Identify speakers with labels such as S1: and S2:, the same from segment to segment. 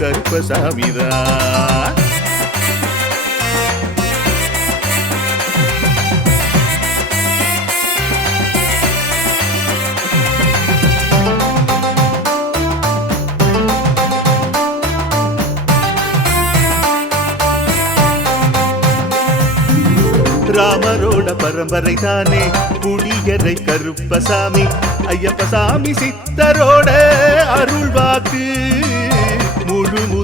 S1: கருப்பசாமிதான் ராமரோட பரம்பரை தானே புளியரை கருப்பசாமி ஐயப்பசாமி சித்தரோட அருள் வாக்கு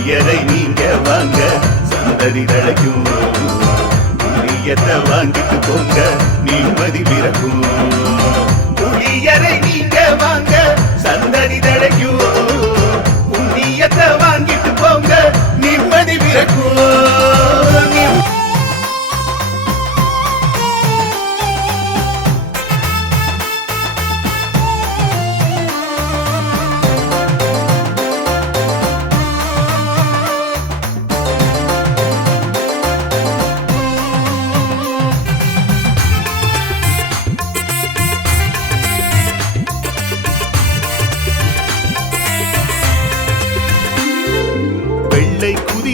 S1: புளியரை நீங்க வாங்க. சந்ததி தழைக்கும் புளியத்தை வாங்கிட்டு போங்க. நிம்மதி பிறக்கும். புளியரை நீங்க வாங்க. சந்ததி தழைக்கும் புண்ணியத்தை வாங்கிட்டு போங்க. நிம்மதி பிறக்கும்.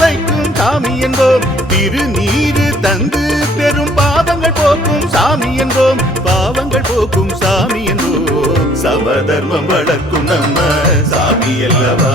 S1: வைக்கும் சாமி என்போம். திருநீரு தந்து பெரும் பாவங்கள் போக்கும் சாமி என்போம். பாவங்கள் போக்கும் சாமி என்போம். சமதர்மம் வளர்க்கும் நம்ம சாமி அல்லவா?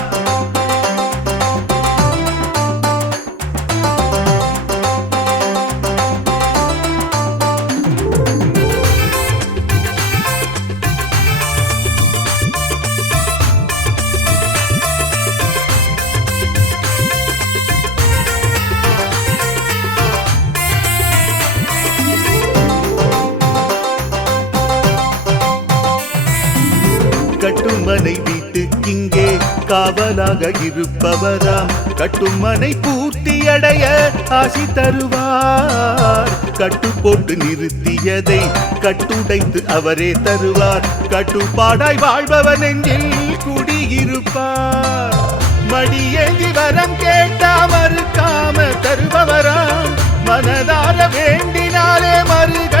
S1: தாங்க இருப்பவராம் கட்டுமனை பூர்த்தியடைய ஆசி தருவார். கட்டு போட்டு நிறுத்தியதை கட்டுடைத்து அவரே தருவார். கட்டுப்பாடாய் வாழ்பவன் எங்கில் குடியிருப்பார். மடியேந்தி வரம் கேட்டா மறுக்காம தருபவரா மனதார வேண்டினாலே மறுக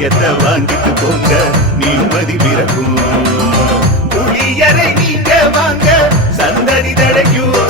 S1: புளியத்தை வாங்கிட்டு போங்க நிம்மதி பிறக்கும். புளியரை நீங்க வாங்க சந்தடி தடைக்கும்.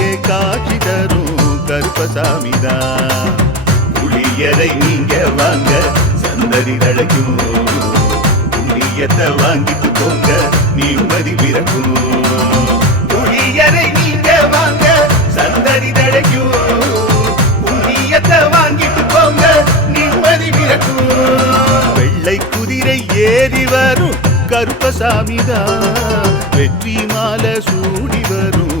S1: காட்சி தரும் கருப்பசாமிதா. புளியரை நீங்க வாங்க சந்ததி தழைக்கும் புளியத்தை வாங்கிட்டு போங்க நிம்மதி பிறக்கும். புளியரை நீங்க வாங்க சந்ததி தழைக்கும் புளியத்தை வாங்கிட்டு போங்க நிம்மதி பிறக்கும். வெள்ளை குதிரை ஏறி வரும் கருப்பசாமிதா. வெற்றி மாலை சூடி வரும்.